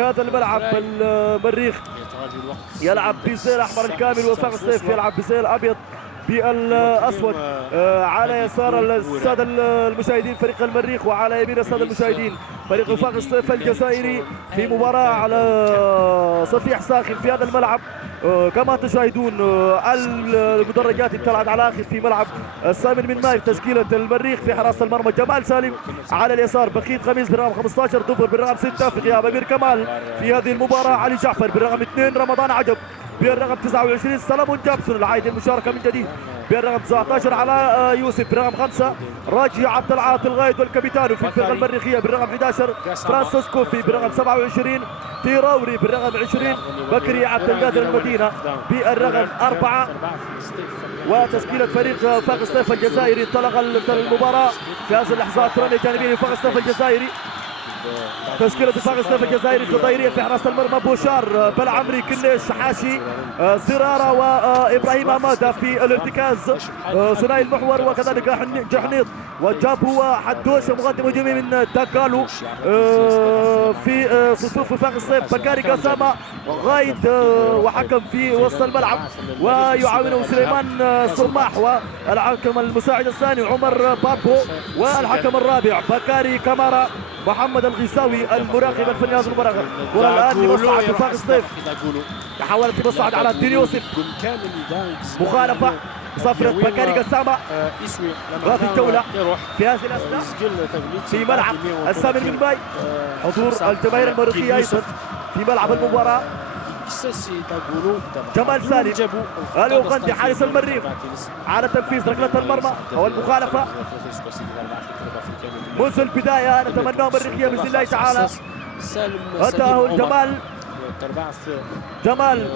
هذا الملعب المريخ يلعب بزيل احمر الكامل، وفاق الصيف يلعب بزيل ابيض بالاسود. على يسار الساده المشاهدين فريق المريخ، وعلى يمين الساده المشاهدين فريق وفاق الصيف الجزائري في مباراه على صفيح ساخن في هذا الملعب. كما تشاهدون المدرجات ابتلعت على اخر في ملعب الثامن من مايو. تشكيله المريخ في حراسه المرمى جمال سالم، على اليسار بخيت خميس بالرقم 15، ظفر بالرقم 6 في غياب امير كمال في هذه المباراه، علي جعفر بالرقم 2، رمضان عجب بالرقم 29، سلمون جابسون العايد المشاركه من جديد بالرقم 19، على يوسف بالرقم 5، راجي عبد العاطي الغايد والكابيتانو في الفرقه المريخيه بالرقم 11، فرانسيسكو في بالرقم 27، تيراوري بالرقم 20، بكري عبد القادر المدينه بالرقم 4. وتشكيله فريق وفاق الصيف الجزائري انطلق المباراه في هذه اللحظات. رمي جانبي لوفاق الصيف الجزائري. تشكيلة وفاق الصيف الجزائري خضيرية في حراسة المرمى بوشار، بلعمري، كنيش، حاشي، زرارة، وإبراهيم أمادة في الارتكاز، ثنائي المحور، وكذلك جحنيط وجابو وحدوش مقدم هجومي من داكالو. في صفوف وفاق الصيف بكاري قسامة غايد وحكم في وسط الملعب، ويعاونه سليمان صرماح، والحكم المساعد الثاني عمر بابو، والحكم الرابع بكاري كامارا محمد الغيساوي المراقب الفني هذه المباراة. والآن لمصعد وفاق الصيف، تحولت لمصعد على الدين يوسف، مخالفة صفرة بكاري قسامة غاف الجولة في هذه الأثناء في ملعب الثامن من ماي. حضور الجماهير المريخية أيضا في ملعب المباراة. جمال سالم الأوغندي حارس المريخ على تنفيذ ركلة المرمى أو المخالفة. منذ البداية نتمنى مريخية بإذن الله تعالى التأهل. جمال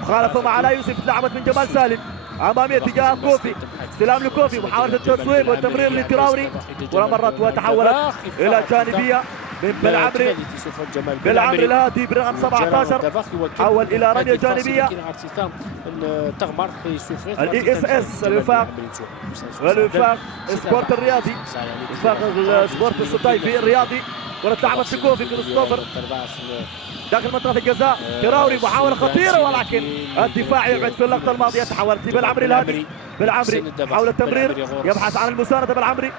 مخالفة مع علاء يوسف، لعبت من جمال سالم أمامية تجاه كوفي، استلام لكوفي، محاولة التصويب والتمرير لتراوري، ومرت وتحولت إلى جانبية من بالعمري الهادي بالرقم 17، حول إلى رمية جانبية. الاي اس اس الوفاق سبورت الرياضي، وفاق السبورت الصدايفي الرياضي، ولعبت في كوفي كريستوفر داخل منطقة الجزاء. تراوري محاولة خطيرة، ولكن الدفاع يبعد في اللقطة الماضية. تحولت بالعمري الهادي، بالعمري حاول التمرير، يبحث عن المساندة بالعمري.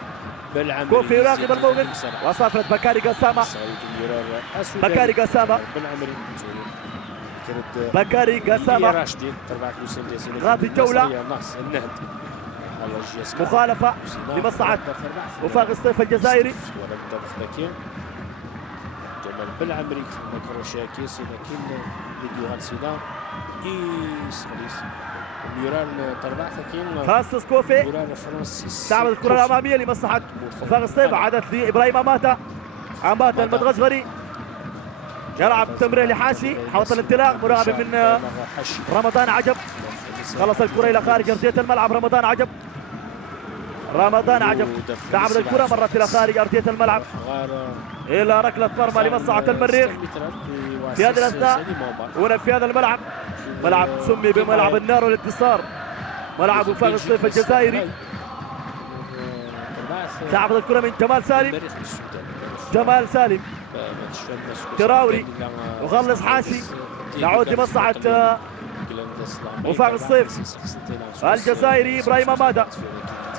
كوفي يراقب الموقف، وصافرة بكاري قسامة، بكاري قسامة غادي الجولة. مخالفة لمصعد وفاق الصيف الجزائري. بالعمري مكروشاكيس لكن فيديو هالسيدا فرانسيس كوفي تعمل الكرة الأمامية لمصلحة وفاق الصيف، عادت لإبراهيم أمادة المدغزغري، يلعب تمرير لحاشي، حاول الانطلاق، مراقب من رمضان عجب، خلص الكرة إلى خارج أرضية الملعب. رمضان عجب تعمل الكرة، مرت إلى خارج أرضية الملعب إلى ركلة مرمى لمصلحة المريخ في هذه الأثناء. هنا في هذا الملعب، ملعب سمي بملعب النار والانتصار، ملعب وفاق الصيف الجزائري. تعبت الكرة من جمال سالم، تراوري يخلص حاشي، يعود لمصلحة وفاق الصيف الجزائري.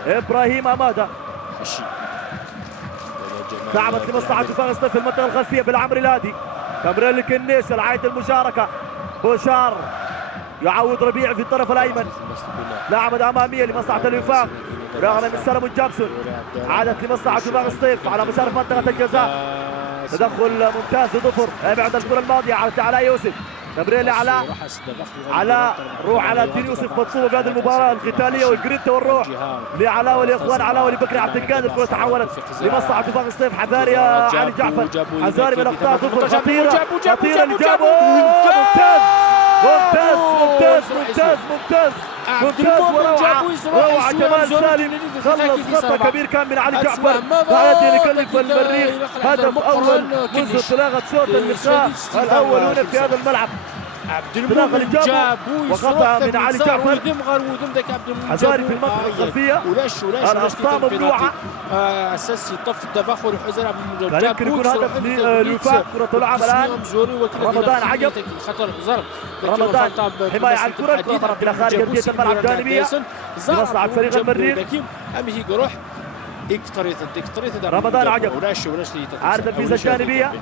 إبراهيم أمادة تعبت لمصلحة وفاق الصيف في المنطقة الخلفية بالعمري الهادي، تمرير لكنيس العايد المشاركة. بوشار يعوض ربيع في الطرف الأيمن، لاعبة أمامية لمصلحة الوفاق رغم من سلمون جابسون، عادت لمصلحة وفاق الصيف على مشارف منطقة الجزاء. تدخل ممتاز ظفر، بعد الكرة الماضية على يوسف، تمرير علاء روح على الدين يوسف، مطلوبة في هذه المباراة القتالية والجرينتا والروح لعلاء والإخوان. علاء ولبكري عبد القادر، الكرة تحولت لمصلحة وفاق الصيف. حذاري يا علي جعفر، حذاري من أخطاء ظفر خطيرة اللي جابه. ممتاز وروعة جمال سالم، خلص خطأ كبير كان من علي جعفر، بعد يكلف المريخ هدف أول منذ انطلاقة شوط اللقاء الأول هنا في هذا الملعب. عبد تناقل المؤمن جابو وقطع من علي جعفر. ودم غير ودم ذاك عبد المؤمن حزاري في المنطقه الخلفيه. ولاش الأخطاء ممنوعه. اساسي طف التدخل وحزاري عبد المؤمن كان يمكن يكون هدف للوفاق. كره تلعب الان رمضان عجب. خطر ضرب رمضان حمايه على الكره. الكره مرت الى خارج ارضيه الملعب جانبيه لمصلحه فريق المريخ. امي هيك روح اكتريت رمضان عجب ولاش عاد تنفيذ الجانبيه.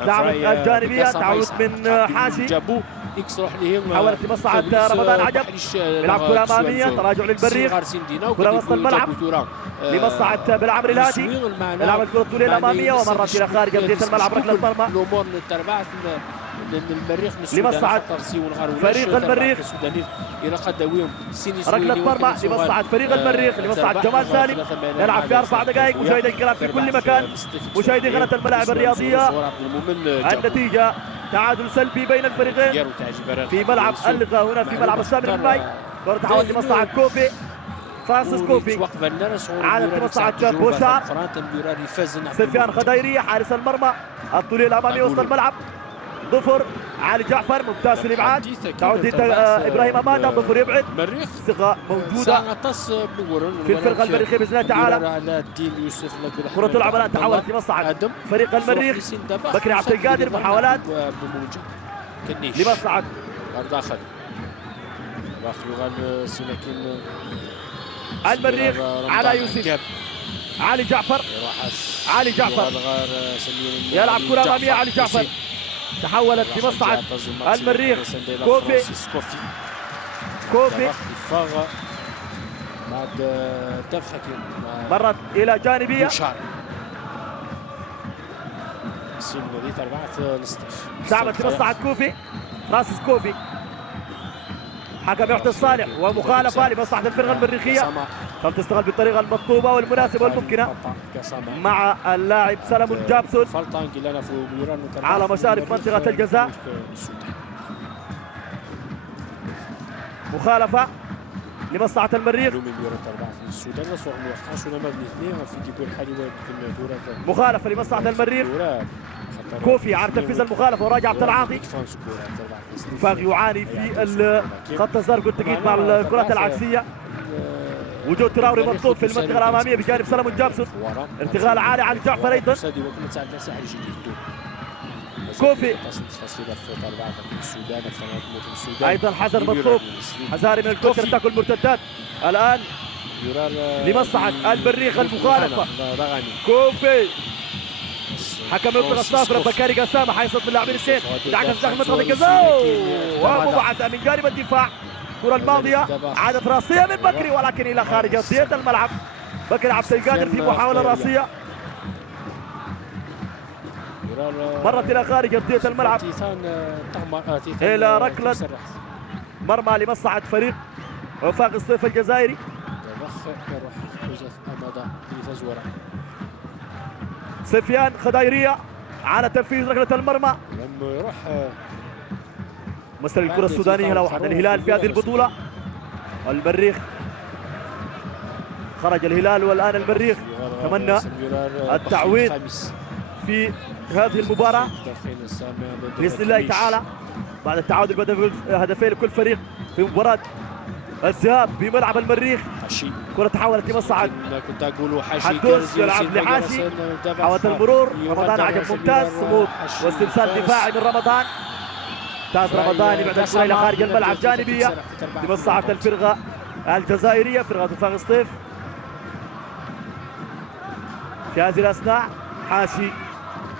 لعبت الجانبيه تعود من حاشي. جابوه اكس روح لهم. حاولت لمصلحه رمضان عجب يلعب كره اماميه تراجع للمريخ. كره وسط الملعب لمصلحه بالعمر الهادي. لعب الكره الطوليه الاماميه ومرت الى خارج ارضيه الملعب. ركله مرمى الامور تربعت للمريخ لمصلحه فريق المريخ. ركله مرمى لمصلحه فريق المريخ لمصلحه جمال سالم. يلعب في 4 دقائق. مشاهدي الكرام في كل مكان مشاهدي قناه الملاعب الرياضيه. النتيجه تعادل سلبي بين الفريقين في ملعب اللقاء هنا في ملعب السامر بن ماي. كره تحول لمصلحه كوفي. فرانسيس كوفي عادت لمصلحه بوشار. سفيان خضيري حارس المرمى. الطوليه الاماميه وسط الملعب. ظفر علي جعفر ممتاز في الابعاد. تعود ابراهيم امانه. ظفر يبعد. ثقه موجوده في الفرقه المريخيه باذن الله تعالى. كره تلعب الان تحولت لمصلحه فريق المريخ. بكري عبد القادر محاولات لمصلحه داخل المريخ. على يوسف علي جعفر. علي جعفر يلعب كره اماميه. علي جعفر تحولت لمصلحه المريخ. كوفي مرت الى جانبيه. لعبت لمصلحه كوفي. فرانسيس كوفي. حكم يعطي الصالح ومخالفه لمصلحه الفرقه المريخيه. فلتستغل بالطريقه المطلوبه والمناسبه والممكنه مع اللاعب سلمون جابسون على مشارف منطقه الجزاء. مخالفه لمصلحه المريخ. مخالفه لمصلحه المريخ. كوفي عن تنفيذ المخالفه وراجع عبد العاطي. وفاق يعاني في خط الزرق والتقييد مع الكرات العكسيه. وجود تراوري مطلوب في المنطقه الاماميه بجانب سلمون جابسون. ارتغال عالي على جعفر ايضا. كوفي ايضا حذر مطلوب. حذاري من الكوكر تاكل مرتدات الان لمصلحه المريخ. المخالفه كوفي. حكم يطلق الصافره بكاري قسامه حيصد من اللاعبين الاثنين. انعكس داخل منطقه الجزاء ومبعثه من جانب الدفاع. الكره الماضيه عادت راسيه من بكري ولكن الى خارج ارضيه الملعب. بكري عبد القادر في محاوله راسيه مرت الى خارج ارضيه الملعب الى ركله مرمى لمصلحه فريق وفاق الصيف الجزائري. سفيان خضيريه على تنفيذ ركله المرمى. مثل الكره السودانيه الاوحد الهلال في هذه البطوله. المريخ خرج الهلال والان المريخ تمنى التعويض في هذه المباراه باذن الله تعالى بعد التعادل بهدفين لكل فريق في مباراه الذهاب بملعب المريخ. كرة تحولت لمصلحة حدوش يلعب لحاشي. حاولت المرور. رمضان عجب ممتاز. صمود واستبسال دفاعي من رمضان. ممتاز رمضان يبعد الكرة إلى خارج الملعب جانبية لمصلحة الفرقة الجزائرية فرقة وفاق الصيف. في هذه الأثناء حاشي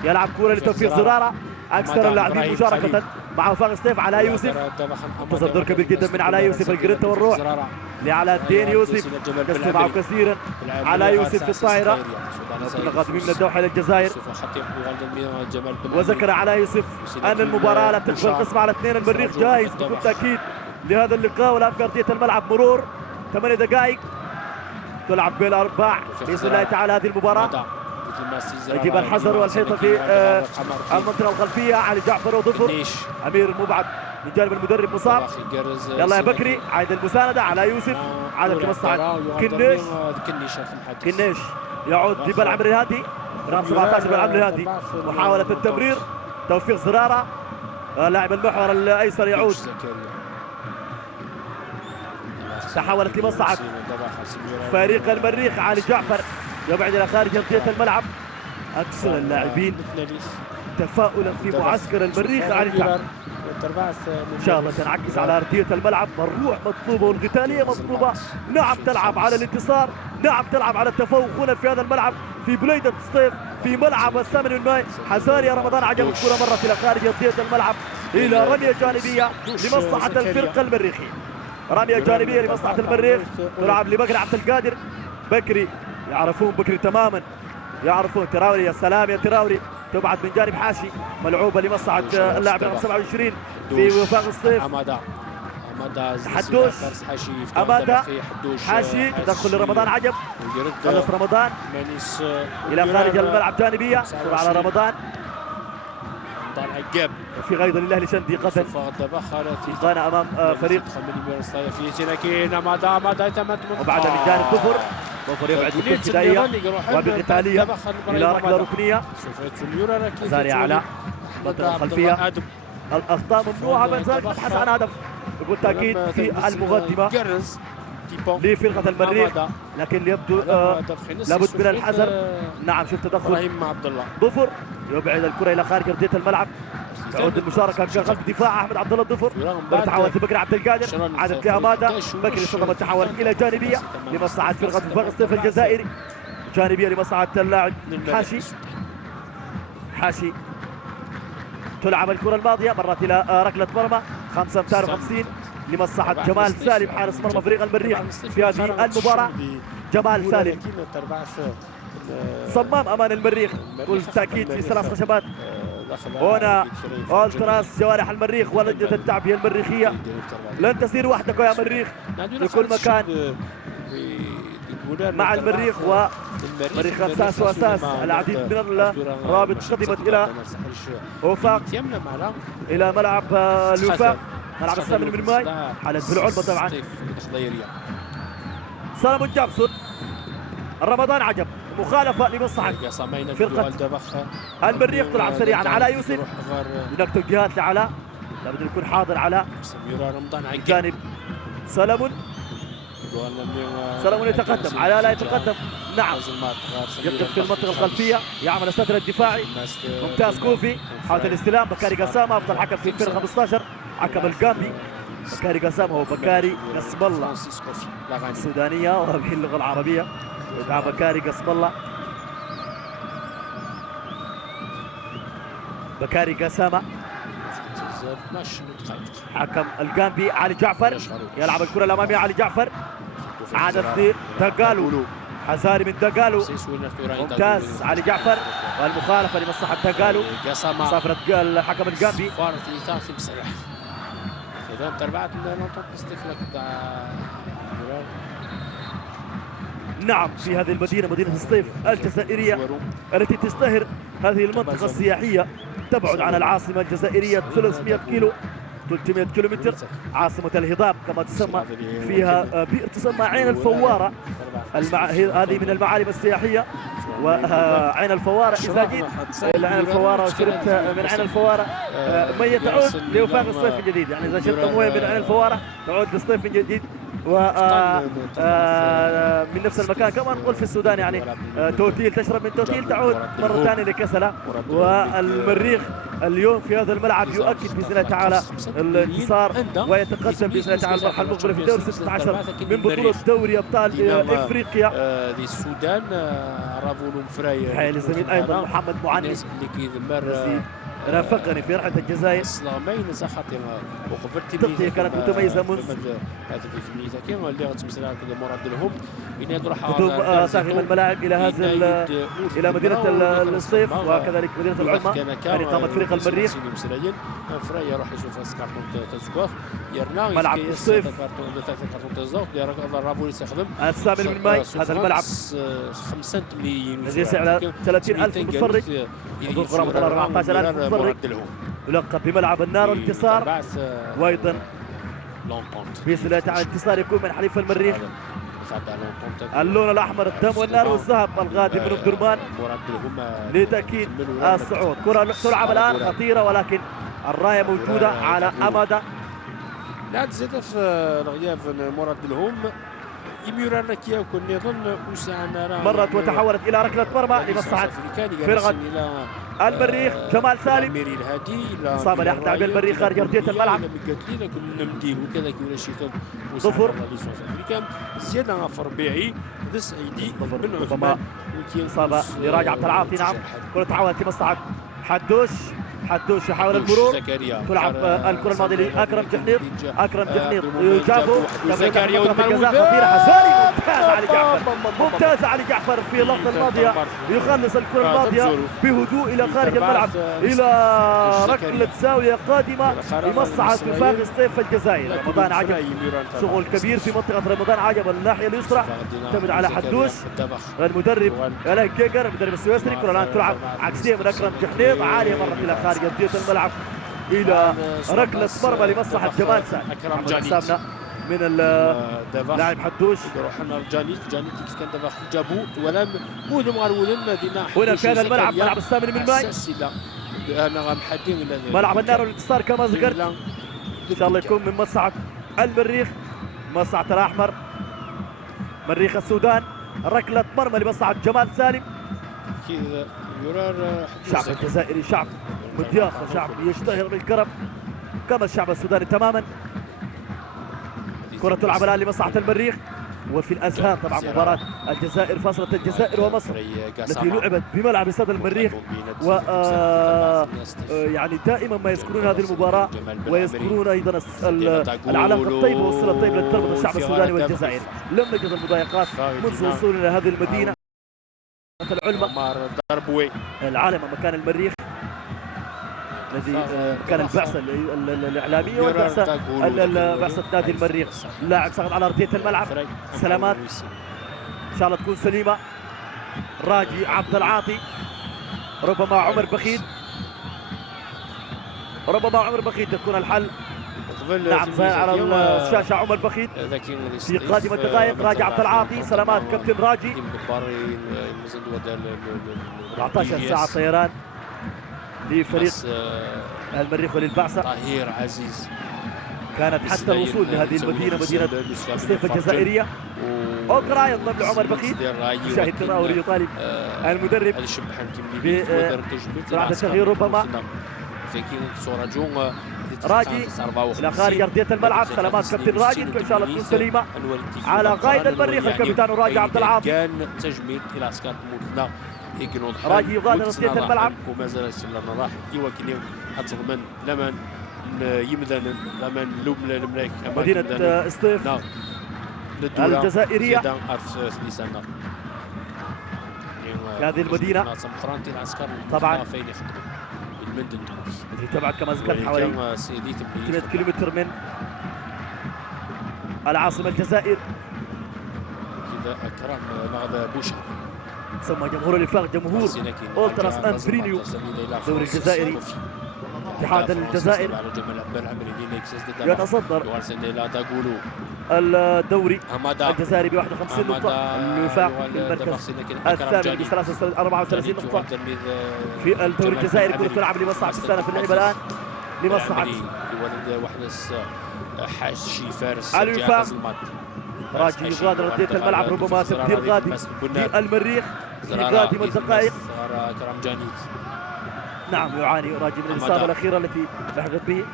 يلعب كرة لتوفيق زرارة. أكثر اللاعبين مشاركة مع وفاق الصيف. علاء يوسف انتظر دور كبير جدا من علاء يوسف. الجرينتا والروح لعلاء الدين يوسف قسم معه كثيرا. علاء يوسف في الطائرة. كنا قادمين من الدوحة إلى الجزائر. وذكر علاء يوسف أن المباراة لا تقبل القسم على 2. المريخ جاهز بكل تأكيد لهذا اللقاء. والآن في أرضية الملعب مرور 8 دقائق تلعب بالأرباع بإذن الله تعالى هذه المباراة. يجب الحذر والحيطة في المنطقة الخلفية. علي جعفر وظفر. أمير مبعد من جانب المدرب مصاب. يلا يا بكري عايد المساندة على يوسف. عادت لمصلحة كنيش يعود لبالعمر الهادي رقم 17 بالعمر الهادي. محاولة التمرير توفيق زرارة لاعب المحور الايسر يعود. تحولت لمصعد فريق المريخ. علي جعفر يبعد الى خارج ارضيه الملعب. اكثر اللاعبين تفاؤلا في معسكر المريخ علي جعفر. ان شاء الله تنعكس على ارضيه الملعب. الروح مطلوبه والقتاليه مطلوبه. نعم تلعب على الانتصار، نعم تلعب على التفوق هنا في هذا الملعب في بليده سطيف في ملعب الثامن من ماي. حزاري رمضان عجب الكره مرت الى خارج ارضيه الملعب الى رميه جانبيه لمصلحه الفرقه المريخي. رميه جانبيه لمصلحه المريخ تلعب لبكري عبد القادر. بكري يعرفون بكري تماما، يعرفون تراوري. يا سلام يا تراوري. تبعد من جانب حاشي ملعوبه لمصلحه اللاعب رقم 27 في وفاق الصيف. حدوش أمادا حاشي تدخل لرمضان عجب. خلص رمضان الى خارج الملعب جانبيه على رمضان عقاب في غيض الله لشندي قتل غانا امام فريق. وبعد من جانب ظفر. ظفر يبعد بالابتدائيه وبقتاليه الى ركله ركنيه. زاري علاء منطقه خلفيه. الاخطاء ممنوعه من ذلك نبحث عن هدف بكل تاكيد في المقدمه لفرقه المريخ، لكن يبدو لابد من الحذر. نعم شفت تدخل ظفر يبعد الكره الى خارج ارضيه الملعب. تعود المشاركه كخلف دفاع احمد عبد الله الظفر. تحولت بكري عبد القادر عادت لاماده. بكري صدمت تحول الى جانبيه لمصلحه فرقه وفاق الصيف الجزائري. جانبيه لمصلحه اللاعب حاشي. حاشي تلعب الكره الماضيه مرت الى ركله مرمى 5 امتار 50 لمصلحه جمال سالم حارس مرمى فريق المريخ في هذه المباراه. جمال سالم صمام امان المريخ بكل تاكيد في 3 خشبات. هنا التراس جوارح المريخ ولجنه التعبئه المريخيه. لن تسير وحدك يا مريخ في كل مكان مع المريخ ومريخ اساس واساس. العديد من الروابط قدمت الى وفاق الى ملعب الوفاق ملعب الثامن من ماي. حالت بالعلبه طبعا. سلام جابسون. رمضان عجب مخالفه لمصلحه فرقه المريخ. تلعب سريعا علاء يوسف. هناك توجيهات لعلاء لابد ان يكون حاضر علاء. جانب سلمون. سلمون يتقدم. علاء لا يتقدم. نعم يقف في المنطقه الخلفيه يعمل الستر الدفاعي. ممتاز كوفي. حاول الاستلام. بكاري قسامه افضل حكم في الفرقه 15 حكم الجامبي. بكاري قسامه هو بكاري قسم الله السودانيه وبه اللغه العربيه. يدعى بكاري قسم الله. بكاري قسامه حكم الجامبي. علي جعفر يلعب الكره الاماميه. علي جعفر عادت لدقالو. حزاري من دقالو. ممتاز علي جعفر والمخالفه لمصلحه دقالو. صافره الحكم الجامبي. نعم في هذه المدينة مدينة سطيف الجزائرية التي تشتهر هذه المنطقة السياحية. تبعد عن العاصمة الجزائرية 300 كيلو 300 كيلومتر. عاصمة الهضاب كما تسمى. فيها بئر تسمى عين الفوارة. هذه من المعالم السياحية. وعين الفوارة إذا جيت إلى عين الفوارة وشربت من عين الفوارة مية تعود لوفاق الصيف الجديد. يعني إذا شربت موية من عين الفوارة تعود للصيف الجديد. ومن نفس المكان كما نقول في السودان يعني توتيل تشرب من توتيل تعود مرة ثانية لكسلة. والمريخ اليوم في هذا الملعب يؤكد بإذن الله تعالى الانتصار ويتقدم بإذن الله تعالى المرحلة المقبلة في دور 16 من بطولة دوري أبطال إفريقيا. السودان رافولوم فراي حي لزميل أيضا محمد معاني رافقني في رحلة الجزائر. تغطية كانت متميزة منذ قدوم ساهم الملاعب إلى هذا إلى مدينة الصيف وكذلك مدينة العمة يعني قامت فريق المريخ. ملعب الصيف الثامن من ماي. هذا الملعب الذي يسع 30,000 متفرج حضور قرابة 14,000 متفرج. يلقب بملعب النار والانتصار. وايضا باذن الله تعالى الانتصار يكون من حليف المريخ. اللون الاحمر الدم والنار والذهب الغادي من الدرمان لتاكيد الصعود. كره تلعب الان خطيره ولكن الرايه موجوده على اماده. لا تزيد في الغياب مراد الهم يمير ركيا وكن يظن وسعنا مرت وتحولت الى ركله مرمى لمصلحه فرقه المريخ. جمال سالم اصابه لاحد لاعبي المريخ خارج ارضيه الملعب. ظفر زياده في ربيعي سعيدي بن عثمان اصابه لراجع عبد العاطي. نعم كره تحولت لمصلحه حدوش. حدوش يحاول المرور. تلعب الكره الماضيه لاكرم جحنيط. اكرم جحنيط جابوا زكريا خطيره. حساري ممتاز علي جعفر. ممتاز علي جعفر في اللقطه الماضيه يخلص الكره الماضيه بهدوء الى خارج الملعب الى ركله زاويه قادمه لمصلحه وفاق سطيف الجزائر. رمضان عجب شغل كبير في منطقه رمضان عجب الناحيه اليسرى اعتمد على حدوش. المدرب اله جيجر المدرب السويسري. الكره الان تلعب عكسيه من اكرم جحنيط عاليه مرت الى خارج ارضيه الملعب الى ركله مرمى لمصلحه جمال سالم. حسابنا من اللاعب حدوش. روحنا جانيت كان دابا جابو ولم بودم غنولم مدينه هنا كان الملعب ملعب الثامن من ماي. انا غنحدي ملعب النار والانتصار كما ذكرت ان شاء الله يكون من مصلحه المريخ مصلحه الاحمر مريخ السودان. ركله مرمى لمصلحه جمال سالم. الشعب الجزائري شعب مضياف وشعب يشتهر بالكرم كما الشعب السوداني تماما. كرة تلعب الآن لمصلحة المريخ وفي الأذهان طبعا مباراة الجزائر فاصلة الجزائر ومصر التي لعبت بملعب استاد المريخ و يعني دائما ما يذكرون هذه المباراة ويذكرون أيضا العلاقة الطيبة والصلة الطيبة التي تربط الشعب السوداني والجزائري. لم نجد المضايقات منذ وصولنا إلى هذه المدينة العلمة العالم مكان المريخ الذي كان البعثة الإعلامية والبعثة بعثة نادي المريخ. لاعب سقط على أرضية الملعب. سلامات إن شاء الله تكون سليمة. راجي عبد العاطي ربما عمر بخيت تكون الحل. نعم ظاهر على الشاشة عمر بخيت في قادم الدقائق. راجي عبد العاطي. سلامات كابتن راجي. 14 ساعة طيران لفريق المريخ وللبعثة. طاهير عزيز كانت حتى الوصول لهذه المدينة مدينة سطيف الجزائرية. أوكرا ينضم لعمر بخيت. شاهد تراوري يطالب المدرب بسرعة التغيير ربما. راجي إلى خارج أرضية الملعب. سلامات كابتن راجي إن شاء الله تكون سليمة على قائد المريخ الكابتن راجي عبد العاطي. كان تجميد إلى عسكر مدنة راجي يغادر أرضية الملعب وما زال لنا راح يوكل أتضمن لمن يمدن لمن لوم الملك مدينة سطيف الجزائرية في هذه المدينة طبعا التي تبعد كما ذكرت حوالي 3 كيلومتر من العاصمة الجزائر. كذا أكرم نغذى بوشا ثم جمهور الوفاق جمهور أولتراس أنفرينيو الدوري الجزائري. اتحاد الجزائر يتصدر الدوري الجزائري ب 51 نقطة. الوفاق في المركز الثامن ب 34 نقطة في الدوري الجزائري. كرة تلعب لمصلحة السنة في اللعبة الآن لمصلحة الوفاق. راجي يغادر أرضية الملعب ربما تبديل قادم للمريخ في قادم الدقائق. نعم يعاني راجي من الإصابة الأخيرة التي لحقت به.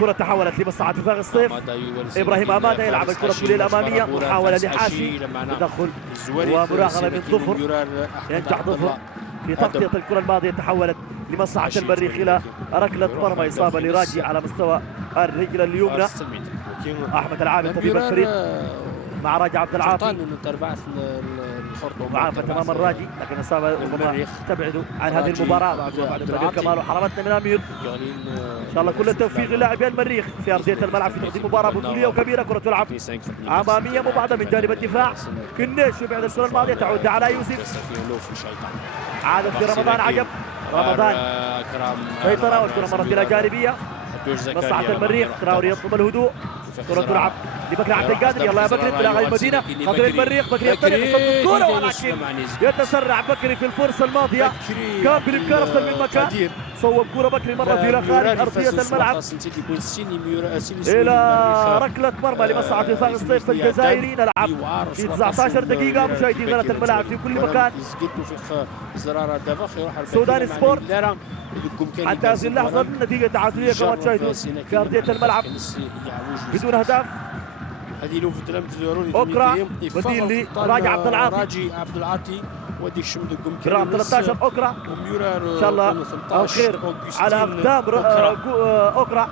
كرة تحولت لمصلحة وفاق الصيف. إبراهيم أمادة يلعب الكرة الطولية الأمامية. محاولة لحاشي تدخل ومراقبة من ظفر. ينجح ظفر في تغطية الكرة الماضية. تحولت لمصلحة المريخ إلى ركلة مرمى. إصابة لراجي على مستوى الرجل اليمنى. أحمد العابد طبيب الفريق مع راجي عبد العاطي معافى تماما راجي لكن إصابة ربما تبعد عن هذه المباراة. بعد كمال وحرمتنا من أمير. إن شاء الله كل التوفيق للاعبي المريخ في أرضية الملعب في تقديم مباراة بطولية وكبيرة. كرة تلعب أمامية مبعدة من جانب الدفاع. كنيش يبعد الكرة الماضية تعود على يوسف. عادت برمضان عجب. رمضان سيطرة والكرة مرت إلى جانبية مصلحة المريخ. تراوري يطلب الهدوء كرة تلعب لبكري عبد القادر. يلا يا بكري تلاقي المدينة خطر المريخ. بكري ينطلق الكرة ولكن يتسرع بكري في الفرصة الماضية. كان بالإمكان أكثر من مكان. صوب كرة بكري مرة إلى خارج أرضية الملعب إلى ركلة مرمى لمصلحة وفاق الصيف الجزائري. نلعب في 19 دقيقة مشاهدين غلة الملاعب في كل مكان. سودان سبورت حتى هذه اللحظة النتيجة تعادلية كما تشاهدون في أرضية الملعب بدون أهداف. أوكرا بديل لراجع عبد العاطي جرام 13 أوكرا إن شاء الله الخير على أقدام أوكرا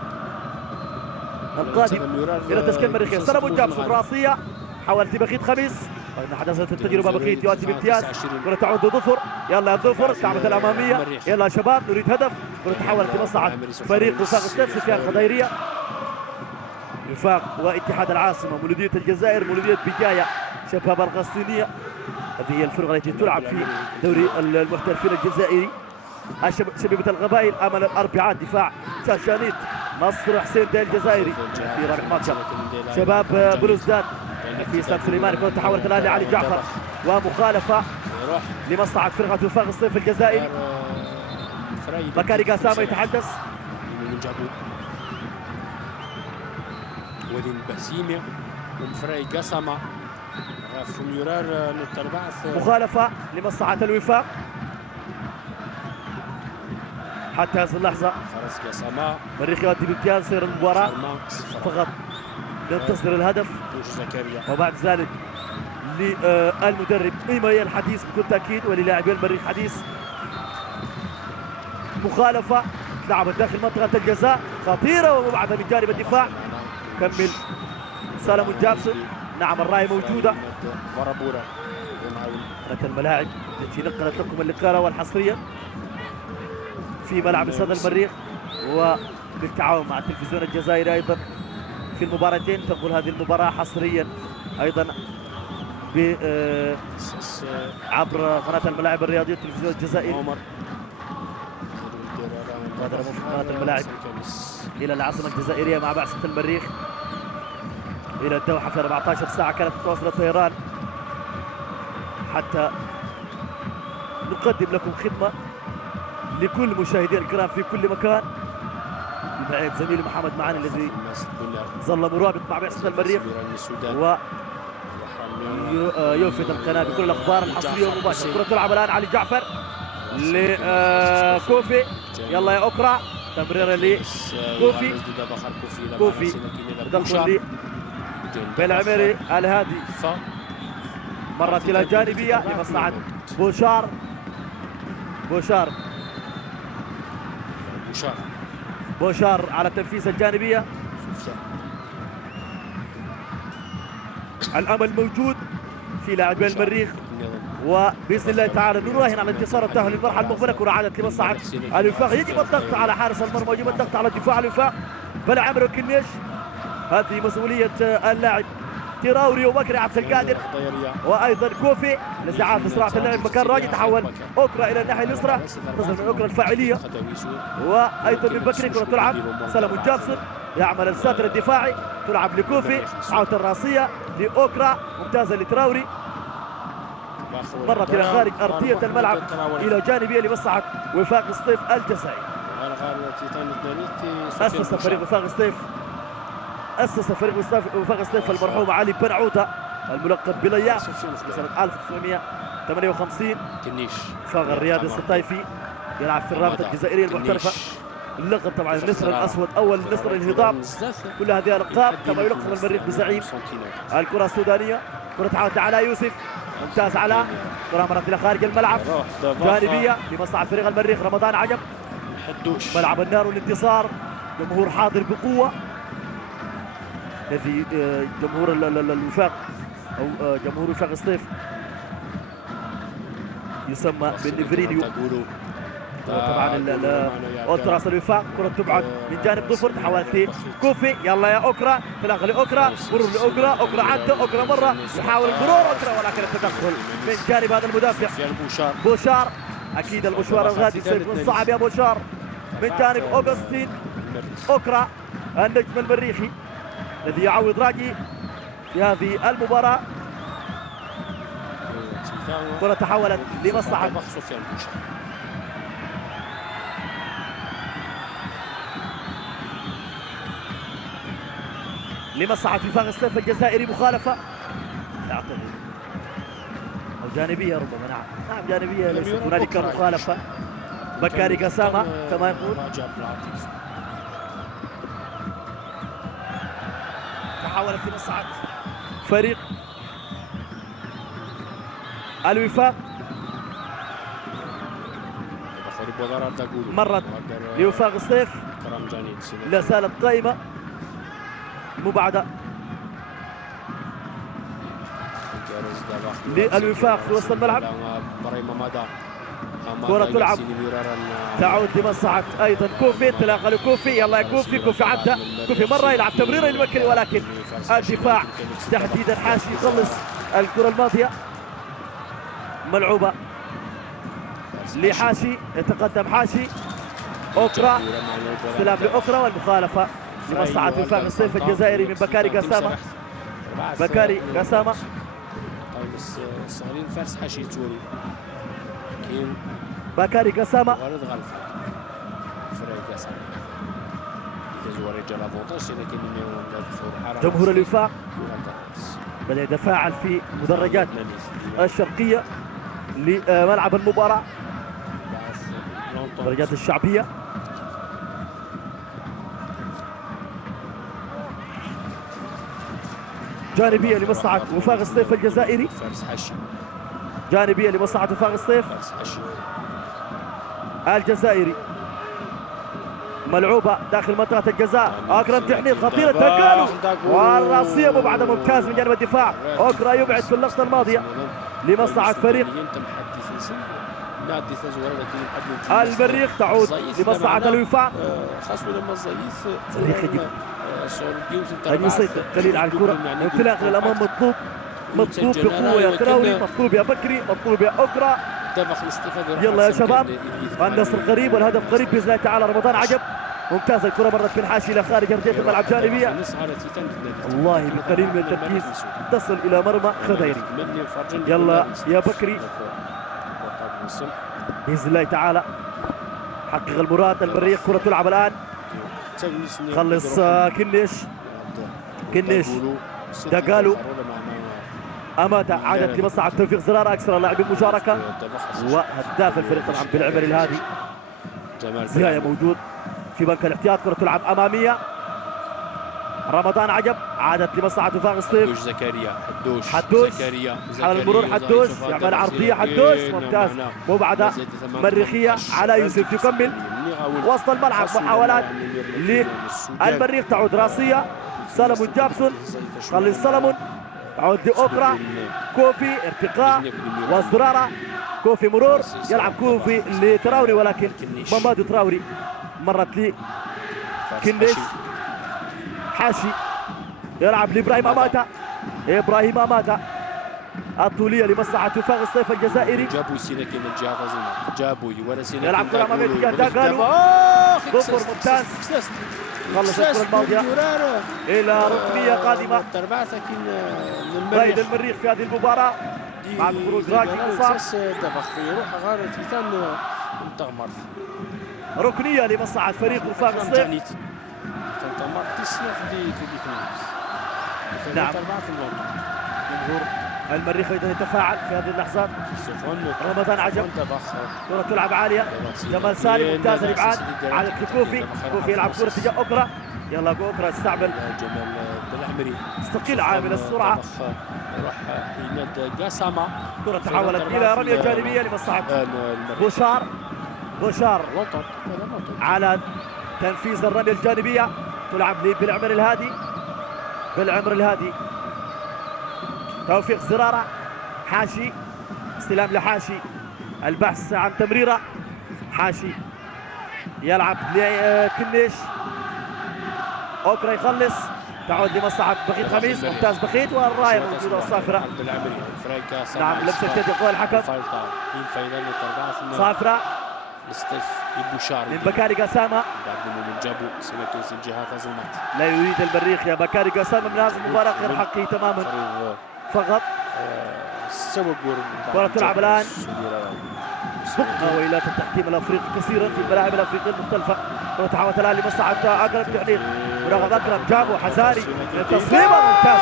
القادم إلى تشكيل المريخية. سلام جابسون راسية حاولت بخيت خميس حدثت التجربة بخيت يؤدي بامتياز. كرة تعود ظفر. يلا يا ظفر تعبت الأمامية. يلا يا شباب نريد هدف. كرة تحولت لمصلحة فريق وفاق الصيف سفيان الخضيرية. وفاق واتحاد العاصمة مولودية الجزائر مولودية بجاية شباب القسطينية. هذه هي الفرقة التي تلعب في دوري المحترفين الجزائري. شبيبة القبائل أمل الأربعاء دفاع شاشانيت نصر حسين ديل الجزائري في رابع ماتشا. شباب بلوزداد في سام سليمان. كرة تحولت الآن لعلي جعفر ومخالفة لمصلحة فرقة وفاق الصيف الجزائري. بكاري قاسامة يتحدث. ودين بهزيمة ومفراي قاسامة مخالفة لمصلحة الوفاق حتى هذه اللحظة. مريخ يؤدي بامتياز سير المباراة فقط ينتصر الهدف. وبعد ذلك للمدرب إيمايل حديث بكل تأكيد وللاعبين المريخ حديث. مخالفة لعبت داخل منطقة الجزاء خطيرة وبعدها من جانب الدفاع. كمل سالم جابسون. نعم الراية موجودة. قناة الملاعب التي نقلت لكم الإقالة والحصرية في ملعب استاد المريخ وبالتعاون مع التلفزيون الجزائري أيضا في المباراتين. تقول هذه المباراة حصريا أيضا عبر قناة الملاعب الرياضية التلفزيون الجزائري. قناة الملاعب إلى العاصمة الجزائرية مع بعثة المريخ إلى الدوحة في 14 ساعة كانت تواصل الطيران حتى نقدم لكم خدمة لكل مشاهدينا الكرام في كل مكان. معي زميلي محمد معنا الذي ظل مرابط مع بعثة المريخ ويوفد القناة بكل الأخبار الحصرية والمباشرة. كرة تلعب الآن علي جعفر لكوفي. يلا يا أوكرا تمريرة لكوفي. كوفي تدخل بالعمري الهادي مرت إلى الجانبية لمصلحة بوشار على تنفيذ الجانبية. الأمل موجود في لاعبين المريخ وباذن الله تعالى نراهن على انتصار التأهل للمرحله المقبله. كره عادت لمصلحه الوفاق. يجب الضغط على حارس المرمى يجب الضغط على دفاع الوفاق. بلعمر وكنيش هذه مسؤوليه اللاعب تراوري وبكري عبد القادر وايضا كوفي الذي عاد بسرعه اللعب مكان راجي. تحول اوكرا الى الناحيه اليسرى تصل من اوكرا الفاعليه وايضا من بكري. كره تلعب سلام جابسون يعمل الساتر الدفاعي. تلعب لكوفي عوده الراسيه لاوكرا ممتازه لتراوري. مرت الى خارج ارضيه الملعب الى جانبيه لمصلحه وفاق الصيف الجزائري. اسس فريق وفاق الصيف المرحوم علي بن عوده الملقب بلياف سنه 1958. فاغ الرياضي السطايفي يلعب في الرابطه الجزائريه المحترفه. اللقب طبعا النسر الاسود اول نسر الهضاب. كل هذه الالقاب كما يلقب المريخ بزعيم الكره السودانيه. كره تعود على يوسف ممتاز على كره مرت الى خارج الملعب جانبيه لمصلحه فريق المريخ. رمضان عجب ملعب النار والانتصار. جمهور حاضر بقوه. الذي جمهور الوفاق او جمهور وفاق الصيف يسمى بالنفرينيو. طبعا التراس الوفاق. كره تبعد من جانب ظفر. تحولت كوفي. يلا يا اوكرا تلاقي لاوكرا مرور لاوكرا. اوكرا عدى اوكرا مره يحاول المرور اوكرا ولكن التدخل من جانب هذا المدافع بوشار. اكيد المشوار الغادي سيكون صعب يا بوشار من جانب اوغسطين اوكرا النجم المريخي. الذي يعوض راجي في هذه المباراة. كرة تحولت لمصلحة وفاق السيف الجزائري. مخالفة اعتقد او جانبية ربما. نعم جانبية، ليست هنالك مخالفة. بكاري قسامة كما يقول. تحولت لمصلحة فريق الوفاق. مرت لوفاق السيف، لا زالت قائمة مبعدة للوفاق في وسط الملعب. كرة تلعب تعود لمصلحة ايضا كوفي. تلاقى لكوفي، يلا يا كوفي. كوفي عدى، كوفي مرة يلعب تمريرة المكري، ولكن الدفاع تحديدا حاشي يخلص الكرة الماضية. ملعوبة لحاشي، يتقدم حاشي. أوكرا، استلام لأوكرا، والمخالفة لمصلحة وفاق السيف الجزائري من بكاري قسامة. بكاري قسامة صغيرين فارس حاشي توري كاين بكاري قسامة. جمهور الوفاق بدأ يتفاعل في مدرجات الشرقية لملعب المباراة، المدرجات الشعبية. جانبية لمصلحة وفاق السيف الجزائري. جانبية لمصلحة وفاق السيف الجزائري. ملعوبة داخل منطقة الجزاء. أكرم تحنيل خطيرة، داغالو والراسية مبعدة ممتاز من جانب الدفاع. أوكرا يبعد في اللقطة الماضية لمصلحة فريق المريخ. تعود لمصلحة الوفاق. المريخ أن يسيطر قليل على الكرة. انطلاق للأمام مطلوب، مطلوب بقوة يا تراوري، مطلوب يا بكري، مطلوب يا أوكرا. يلا يا شباب، النصر قريب والهدف قريب بإذن الله تعالى. رمضان عجب ممتازة. الكرة مرت من حاشي إلى خارج أرضية الملعب جانبية. والله بقليل من التركيز تصل إلى مرمى خضيري. يلا يا بكري بإذن الله تعالى حقق المراد. المريخ كرة تلعب الآن، خلص كنيش داغالو. أماتا عادت لمصلحة توفيق زرارة، أكثر اللاعبين مشاركة وهداف الفريق طبعا بالعمر الهادي. زيايا موجود في بنك الاحتياط. كرة تلعب أمامية. رمضان عجب عادت لمصلحة وفاق السيف. حدوش على المرور. حدوش يعمل عرضية. حدوش ممتاز. مبعدة مريخية على يوسف يكمل وسط الملعب. محاولات للمريخ، تعود راسية. سلمون جابسون، خلي سلمون، تعود لأوكرا. كوفي ارتقاء وزرارة. كوفي مرور، يلعب كوفي لتراوري، ولكن مامادو تراوري مرت لي كنديش. حاشي يلعب لإبراهيم أماتا. إبراهيم أماتا الطولية لمصلحة وفاق السيف الجزائري. يلعب كرة أمامية تجاه داغالو. ظفر ممتاز، خلص الكرة الماضية إلى ركنية قادمة. رايد المريخ في هذه المباراة بعد خروج راجي مصاب. ركنية لمصلحة فريق وفاق السيف. نعم، جمهور المريخ ايضا يتفاعل في هذه اللحظات. رمضان عجب، كرة تلعب عالية. جمال سالم ممتاز الابعاد، عادت لكوفي. كوفي يلعب كرة تجاه اوكرا. يلا اوكرا استعمل، استقيل عامل السرعة. كرة تحولت الى رمية جانبية لمصلحة بوشار على تنفيذ الرمية الجانبية. تلعب بالعمر الهادي. توفيق زرارة. حاشي، استلام لحاشي، البحث عن تمريرة. حاشي يلعب لكنيش. أوكرا يخلص، تعود لمصلحة بخيت خميس. ممتاز بخيت، والراية موجودة الصافرة. نعم، لمسة يد يقول الحكم صافرة. لسطيف بوشار من بكاري قسامة. بعد من جابوا سنة الجهات أزمات. لا يريد المريخ يا بكاري قسامة من هذه المباراة غير حقه تماما فقط. كرة تلعب الآن ويلات التحكيم الافريقي كثيرا في الملاعب الافريقيه المختلفه. كرة تحولت الان لمصلحة اكرم تحليل. مراقب اكرم جابوا حزاري تصويبه ممتاز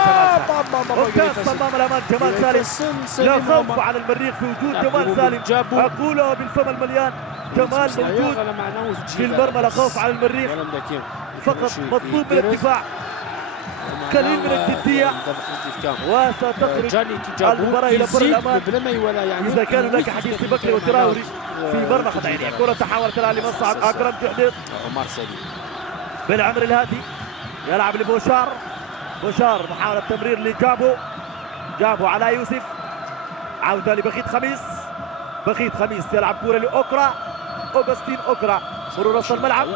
ممتاز صمام الامان جمال سالم. لا خوف على المريخ في وجود جمال سالم. اقولها بالفم المليان جمال موجود في المرمى. لا خوف على المريخ فقط مطلوب من الدفاع قليل من الجديه وستخرج المباراه الى بر الامان اذا كان هناك حديث بكري وتراوري في مرمى خدعينيه. كره تحولت الان لمصعد اكرم تحديد. بن عمرو الهادي يلعب لبوشار. بوشار محاوله تمرير لجابو على يوسف. عوده لبخيت خميس. بخيت خميس يلعب كره لاوكرا. اوغستين اوكرا مرور وسط الملعب.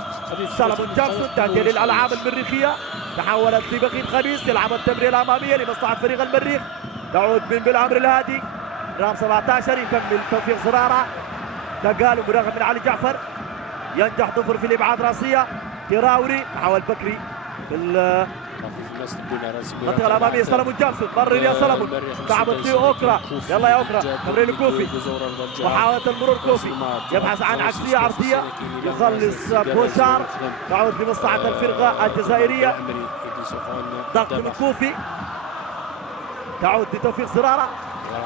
سلمون جابسون تأتي للألعاب المريخية. تحولت لبخيت خميس يلعب التمرير الأمامية لمصلحة فريق المريخ. تعود من بن عمرو الهادي رقم 17 يكمل توفيق زرارة. دقال ومراقب من علي جعفر. ينجح ظفر في الإبعاد راسية. تراوري تحول بكري في المنطقة الأمامية. سلمون جابسون مرر يا سلمون تعبت له أوكرا. يلا يا أوكرا تمرير لكوفي. محاولة المرور كوفي يبحث عن عكسية عرضية يخلص بوشار. تعود لمصلحة الفرقة الجزائرية. ضغط من كوفي. تعود لتوفيق زرارة.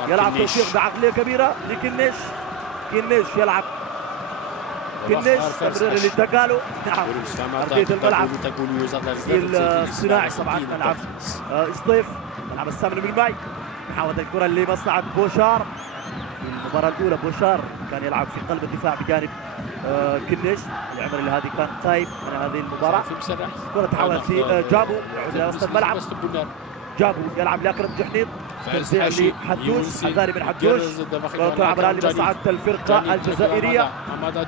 يلعب توفيق بعقلية كبيرة لكنيش. كنيش يلعب كنيش تمرير اللي دقالو. نعم أرضية الملعب الصناعي طبعا ملعب سطيف ملعب السامن من الماي. محاولة الكرة لمصلحة بوشار. المباراة الأولى بوشار كان يلعب في قلب الدفاع بجانب كنيش. العمر اللي هذه كان غايب من هذه المباراة. كرة تحولت لجابو يعود إلى وسط الملعب. جابو يلعب لأكرم جحنيد. توزيع لحدوش حذاري من حدوش. تلعب الآن لمصلحة الفرقة الجزائرية.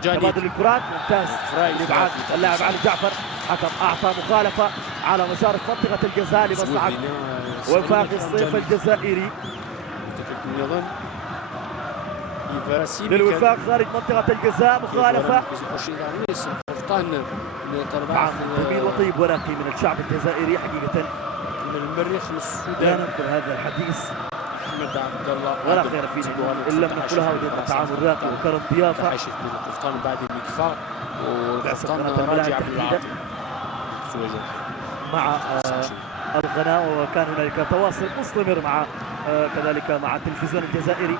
تبادل الكرات ممتاز لإبعاد اللاعب علي جعفر. حكم أعطى مخالفة على مشارف منطقة الجزاء لمصلحة وفاق الصيف الجزائري. للوفاق خارج منطقة الجزاء مخالفة. جميل وطيب ورقي من الشعب الجزائري حقيقة. من المريخ للسودان لا ننكر هذا الحديث. محمد عبد الله ولا خير فيه ان لم نقولها ودون تعامل راقي وكرم ضيافه. حاشف من القفطان بعد المكفار والقفطان رجع بالعاطي مع القناه. وكان هنالك تواصل مستمر مع كذلك مع التلفزيون الجزائري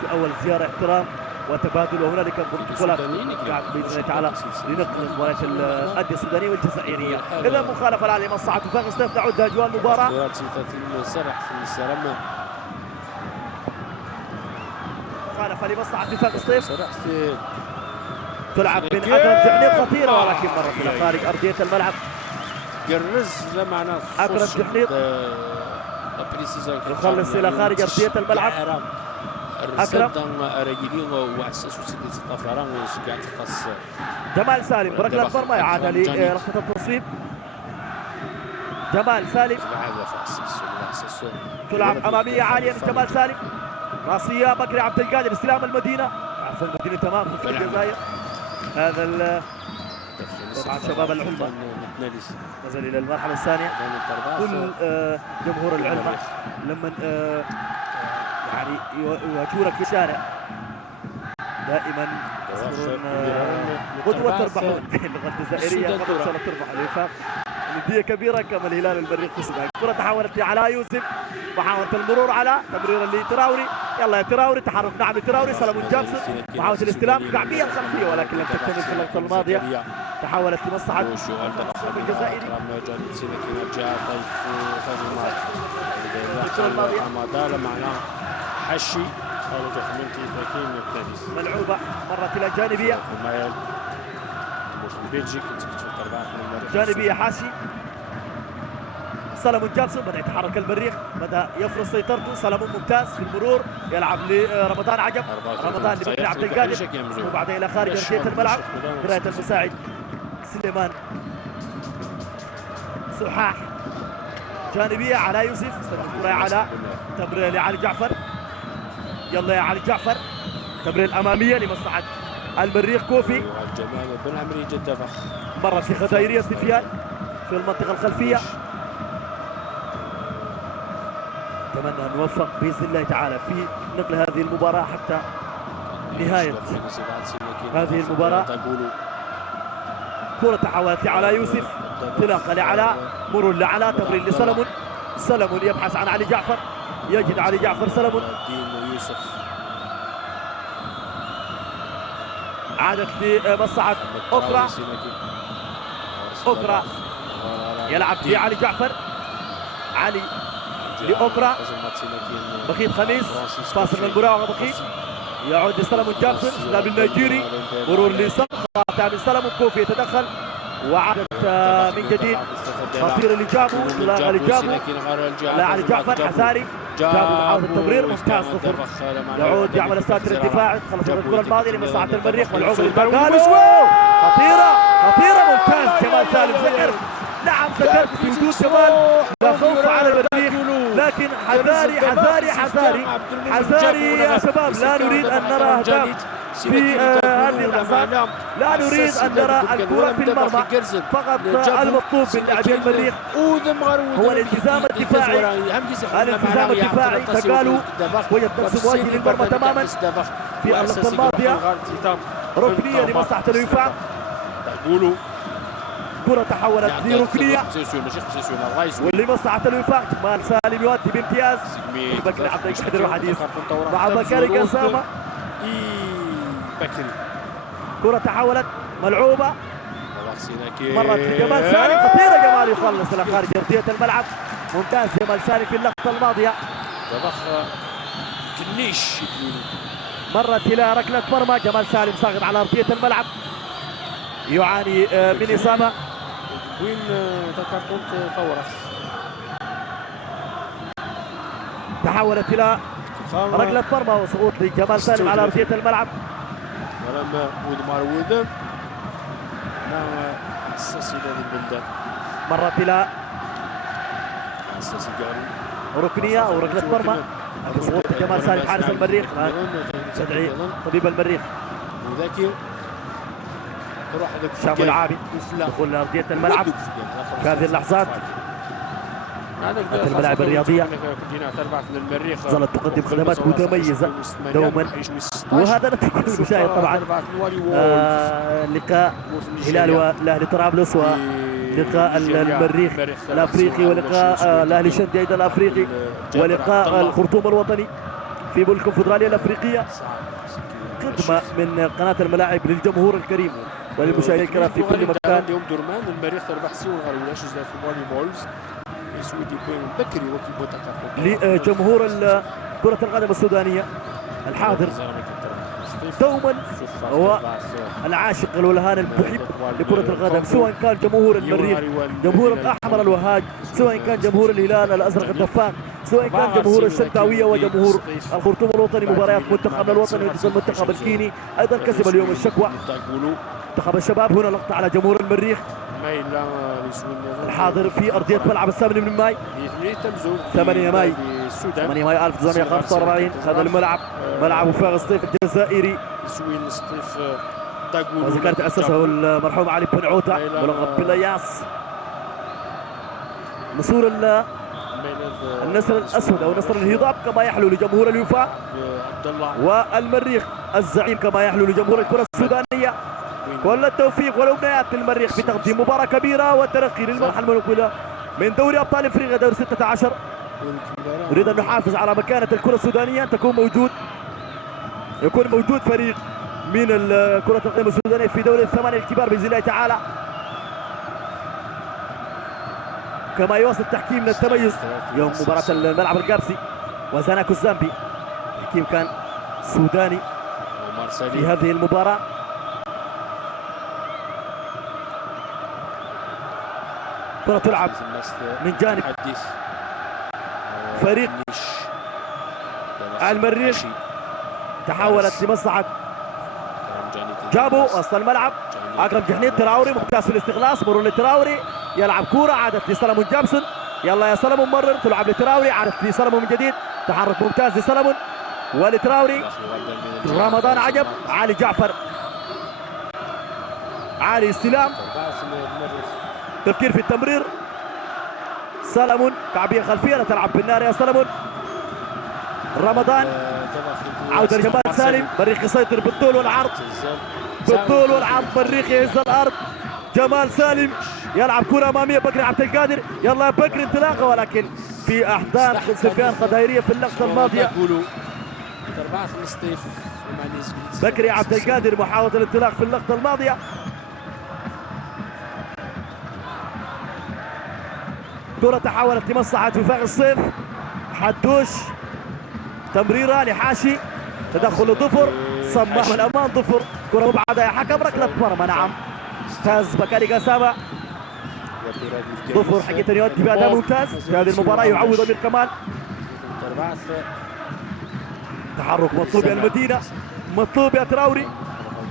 في اول زياره احترام وتبادل. وهنالك بروتوكولات باذن الله تعالى لنقل المباريات الأندية السودانيه والجزائريه. اذا مخالفه الان لمصلحه وفاق الصيف. تعود اجواء المباراه. سرح في السلام. مخالفه لمصلحه وفاق الصيف. تلعب من اكرم جحنيد خطيره ولكن مرت الى خارج ارضيه الملعب. قرز لمعنى اكرم جحنيد يخلص الى خارج ارضيه الملعب. اكرم جمال سالم بركله المرمى. اعاده لركله التصويب. جمال سالم تلعب اماميه عاليه من جمال سالم. راسيه بكري عبد القادر. استلام المدينه. عارف المدينه تمام في الجزائر. هذا طبعا شباب العلمة نزل الى المرحله الثانيه. كل جمهور العلمة لما يعني يواجهونك في الشارع دائما يذكرون قدوة تربحون باللغة الجزائرية. قدوة ان شاء الله تربح الوفاق. ندية كبيرة كما الهلال المريخ في السودان. كرة تحولت على يوسف. محاولة المرور على تمريرا لتراوري. يلا يا تراوري تحرك نعم لتراوري. سلمون جابسون محاولة الاستلام كعبية الخلفية ولكن لم تكتمل في اللقطة الماضية. تحولت لمصلحة الجزائري. حشي ملعوبة مرت إلى الجانبية. جانبية حاشي. سلمون جابسون بدأ يتحرك المريخ. بدأ يفرض سيطرته. سلمون ممتاز في المرور. يلعب لرمضان عجب. رمضان لبكري عبد القادر وبعدين إلى خارج أرضية الملعب. قراءة المساعد سليمان سحاح. جانبية على يوسف. الكرة على تمرير لعلي جعفر. يلا يا علي جعفر. تمرير الأمامية لمصلحة المريخ كوفي. الجمال بن عمري جدة مرت في خدايرية سفيان في المنطقة الخلفية. أتمنى أن نوفق بإذن الله تعالى في نقل هذه المباراة حتى نهاية هذه المباراة. كرة تحولت لعلاء يوسف، انطلاقة لعلاء، مرور لعلاء، تمرير لسلمون. سلمون يبحث عن علي جعفر، يجد علي جعفر. سلمون عادت لمصعد أخرى. أخرى يلعب لعلي جعفر. علي لأوكرا. بخيت خميس فاصل من المراوغة. بخيت يعود لسلمون جابسون، استلام النيجيري، مرور لسم، قاطع من سلمون. كوفي يتدخل وعادت من جديد. خطير اللي جابه، انطلاقه اللي جابه لا علي جعفر. حزاري جابوا محاولة التمرير، ممتاز. صفر. يعود يعمل الساتر الدفاعي. خلصت الكرة الماضية لمصلحة المريخ، ملعوبة للبرغالو. خطيرة خطيرة، ممتاز. جمال سالم ذكر، نعم ذكرت في وجود جمال لا خوف على المريخ، لكن حذاري حذاري حذاري حذاري يا شباب. لا نريد ان نرى اهداف في هذه اللحظات، لا نريد ان نرى الكرة في المرمى. فقط المطلوب من لاعبي المريخ هو الالتزام الدفاعي. الالتزام الدفاعي. تقالوا وجد نفسه مواجه للمرمى تماما في اللقطة الماضية. ركنية لمصلحة الوفاق. كرة تحولت لركنية ولمصلحة الوفاق. جمال سالم يؤدي بامتياز. بكري عبد القادر وحديث مع بكري قسامة. كرة تحولت ملعوبة، مرت لجمال سالم، خطيرة. جمال يخلص إلى خارج أرضية الملعب. ممتاز جمال سالم في اللقطة الماضية. كنيش مرت إلى ركلة مرمى. جمال سالم ساقط على أرضية الملعب، يعاني من إصابة. وين ذكرت فورس. تحولت إلى ركلة مرمى وسقوط لجمال سالم على أرضية الملعب. ولما ودمار ودم أنا حساسي لهذه البلدان. مرت إلى حساسي قاري ركنية أو ركلة مرمى. سقوط جمال سالم حارس المريخ. تدعي طبيب المريخ وذاكر شام العابي دخول لأرضية الملعب في هذه اللحظات. الملاعب الرياضية ظلت تقدم خدمات متميزة دوما، وهذا نتيجة المشاهد طبعا. لقاء هلال والأهلي طرابلس، ولقاء المريخ الأفريقي، ولقاء الأهلي شندي أيضا الأفريقي، ولقاء الخرطوم الوطني في بطولة الكونفدرالية الأفريقية. خدمة من قناة الملاعب للجمهور الكريم وللمشاهدين الكرام في كل مكان. اليوم درمان المريخ تربح سيون غير ولاش زي في بولز يسودي بين بكري وكي لجمهور كرة القدم السودانية الحاضر دوما هو العاشق الولهان المحب لكرة القدم، سواء كان جمهور المريخ جمهور الأحمر الوهاج، سواء كان جمهور الهلال الأزرق الدفاق، سواء كان جمهور الشنتاوية وجمهور الخرطوم الوطني. مباريات منتخبنا الوطني ضد المنتخب الكيني، أيضا كسب اليوم الشكوى. منتخب الشباب هنا لقطة على جمهور المريخ الحاضر في أرضية ملعب الثامن من ماي 8 ماي 1945. هذا الملعب ملعب وفاق الصيف الجزائري، وذكرت أسسه المرحوم علي بن عوتة ملقب بالياس. نسور النسر الأسود أو نسر الهضاب كما يحلو لجمهور الوفاء، والمريخ الزعيم كما يحلو لجمهور الكرة السودانية. كل التوفيق والأمنيات للمريخ في تقديم مباراة كبيرة والترقي للمرحلة المقبلة من دوري أبطال أفريقيا دور 16. نريد أن نحافظ على مكانة الكرة السودانية، يكون موجود فريق من كرة القدم السودانية في دوري الثمانية الكبار بإذن الله تعالى. كما يواصل التحكيم من التميز يوم مباراة الملعب القابسي وزاناكو الزامبي، التحكيم كان سوداني في هذه المباراة. كرة تلعب من جانب فريق المريخ، تحولت لمصلحة جابوا وسط الملعب. أكرم جحنين تراوري ممتاز في الاستخلاص، مرور لتراوري يلعب كورة عادت لسلمون جابسون. يلا يا سلمون مرر، تلعب لتراوري عادت لسلمون من جديد، تحرك ممتاز لسلمون ولتراوري. رمضان عجب، علي جعفر عالي استلام، تفكير في التمرير. سلمون كعبيه خلفيه، لا تلعب بالنار يا سلمون. رمضان عودة لجمال سالم، مريخ يسيطر بالطول والعرض، بالطول والعرض مريخ يهز الارض. جمال سالم يلعب كرة امامية، بكري عبد القادر، يلا يا بكري انطلاقه، ولكن في احضان سفيان خضيرية في اللقطة الماضية. بكري عبد القادر محاولة الانطلاق في اللقطة الماضية. كرة تحولت لمصلحة وفاق الصيف. حدوش تمريرة لحاشي، تدخل ظفر، صمام الأمان ظفر، كرة مبعدة يا حكم، ركلة مرمى. نعم فاز بكاري قسامة. ظفر حقيقة يؤدي بأداء ممتاز في هذه المباراة، يعوض أمير كمال. تحرك مطلوب يا المدينة، مطلوب يا تراوري،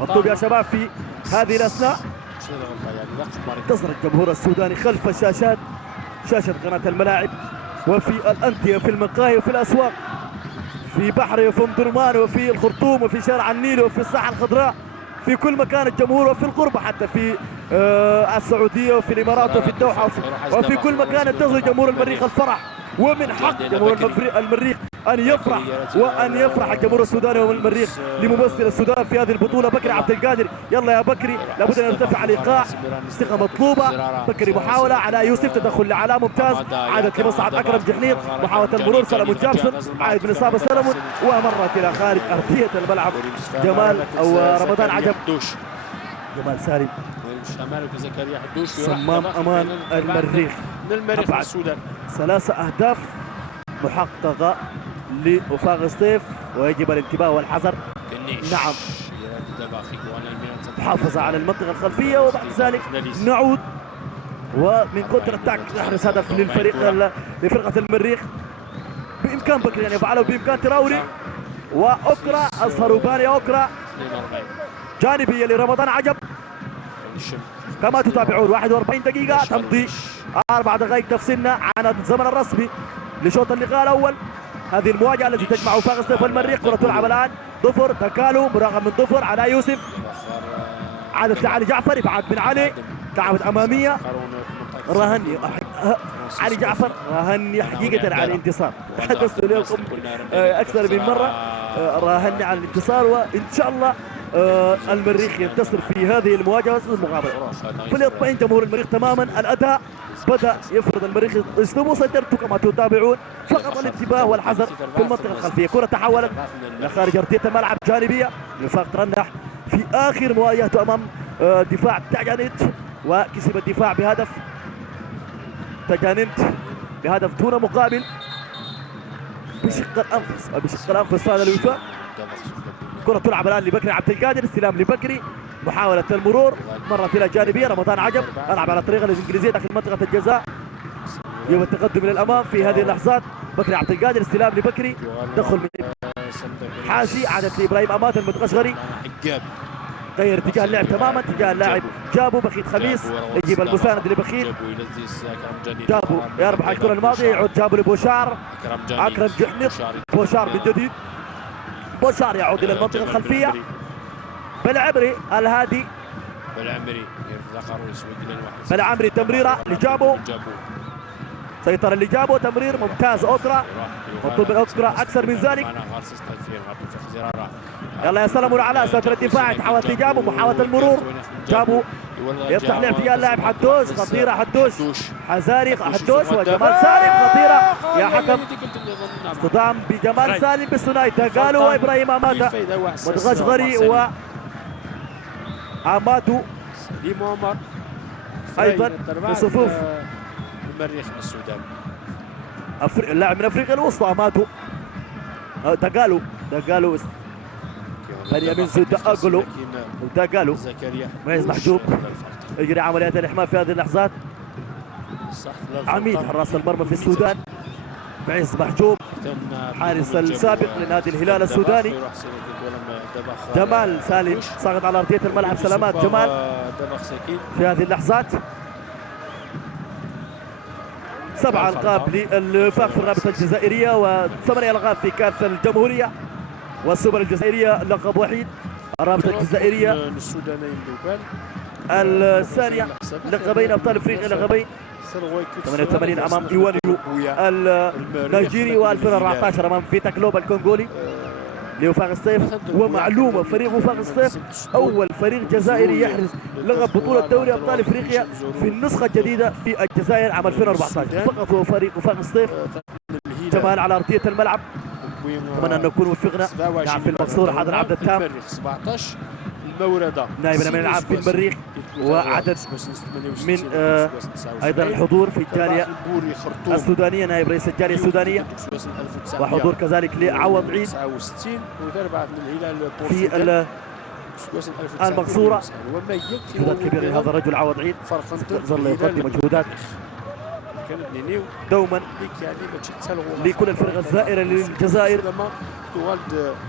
مطلوب يا شباب في هذه الأثناء. انتظر الجمهور السوداني خلف الشاشات، شاشة قناة الملاعب، وفي الأندية، في المقاهي وفي الأسواق، في بحري وفي ام درمان وفي الخرطوم وفي شارع النيل وفي الساحة الخضراء، في كل مكان الجمهور، وفي القربة حتى في السعودية وفي الإمارات وفي الدوحة وفي كل مكان ينتظر جمهور المريخ الفرح. ومن حق جمهور المريخ أن يفرح، وأن يفرح الجمهور السوداني والمريخ لممثل السودان في هذه البطولة بكري عبد القادر. يلا يا بكري، لابد أن يرتفع الإيقاع، ثقة مطلوبة. بكري محاولة على يوسف، تدخل لعلاء ممتاز، عادت لمصعد أكرم جحنير، محاولة المرور سلمون جابسون، عائد من إصابة سلمون ومرت إلى خارج أرضية الملعب. جمال أو رمضان عجب، جمال سالم، صمام أمان المريخ. من السودان 3 أهداف محققة لوفاق الصيف، ويجب الانتباه والحذر. نعم محافظة على المنطقة الخلفية، وبعد ذلك نعود ومن كونتر اتاك نحرز هدف لفرقة المريخ. بإمكان بكري أن يفعله، بإمكان تراوري وأوكرا، أظهر باني أوكرا، جانبية لرمضان عجب. كما تتابعون 41 دقيقة تمضي، 4 دقائق تفصلنا عن الزمن الرسمي لشوط اللقاء الأول. هذه المواجهة التي تجمع وفاق الصيف والمريخ. كرة تلعب الآن، ظفر تكالو، مراقب من ظفر على يوسف، عادت لعلي جعفر، ابعاد من علي، لعبت أمامية، راهني علي جعفر، راهني حقيقة على الانتصار. حدثت لكم أكثر من مرة، راهني على الانتصار، وإن شاء الله المريخ ينتصر في هذه المواجهة المقابلة. فليطمئن جمهور المريخ تماما، الأداء بدأ يفرض المريخ اسلوبه، سيطرته كما تتابعون، فقط الانتباه والحذر في المنطقة الخلفية. كرة تحولت لخارج أرضية الملعب، جانبية، الوفاق ترنح في آخر مواجهته أمام دفاع تاجانيت، وكسب الدفاع بهدف، تاجانيت بهدف دون مقابل بشق الأنفس فاز الوفاق. كرة تلعب الآن لبكري عبد القادر، استلام لبكري، محاولة المرور، مرت إلى الجانبية. رمضان عجب ألعب على الطريقة الإنجليزية داخل منطقة الجزاء، يوم التقدم إلى الأمام في هذه اللحظات. بكري عبد القادر، استلام لبكري، دخل من حاشي، عادت لإبراهيم أمات المتغشغري، غير اتجاه اللعب تماما، اتجاه اللاعب جابو بخيت خميس، يجيب المساند لبخيت، جابو يربح الكرة الماضية، يعود جابو لبوشار، أكرم جحنق، بوشار من جديد، بوشار يعود إلى المنطقة الخلفية، بالعمري الهادي، بالعمري تمريرة لجابو، سيطر اللي جابه، تمرير ممتاز أوكرا، مطلوب من أوكرا أكثر من ذلك. يلا يا سلمون على ساتر الدفاع، تحاول لجابو، محاولة المرور، جابو يفتح لعب تجاه اللاعب حدوش، خطيرة حدوش، حزاري حدوش، وجمال سالم خطيرة يا حكم، اصطدام بجمال سالم بالثنائي، تقالو وإبراهيم أماتا، متغشغري وأماتو أيضا في صفوف المريخ من السودان. اللاعب من افريقيا الوسطى ماتوا، دقالو بنيامين دقالو معز محجوب يجري عمليات الاحماء في هذه اللحظات. عميد حراس المرمى في السودان معز محجوب، حارس السابق لنادي الهلال السوداني. جمال سالم ساقط على ارضيه الملعب، سلامات جمال في هذه اللحظات. 7 ألقاب للوفاق في الرابطة الجزائرية، و8 ألقاب في كأس الجمهورية والسوبر الجزائرية، لقب وحيد. الرابطة الجزائرية الثانية لقبين أبطال أفريقيا لقبين 88 أمام إيوانيو النيجيري و2014 أمام فيتا كلوب الكونغولي لوفاق الصيف. ومعلومة فريق وفاق الصيف أول فريق جزائري يحرز لقب بطولة دوري أبطال أفريقيا في النسخة الجديدة في الجزائر عام 2014 فقط. هو فريق وفاق الصيف. جمال على أرضية الملعب، أتمنى أن نكون وفقنا. نعم في المقصورة حاضر عبد التام 17 الموردة نائب الأمين العام في المريخ، وعدد من أيضا الحضور في الجالية السودانية، نائب رئيس الجالية السودانية، وحضور كذلك لعوض عيد في المقصورة. مجهودات كبيرة لهذا الرجل عوض عيد، ظل يقدم مجهودات دوما لكل الفرق الزائرة للجزائر.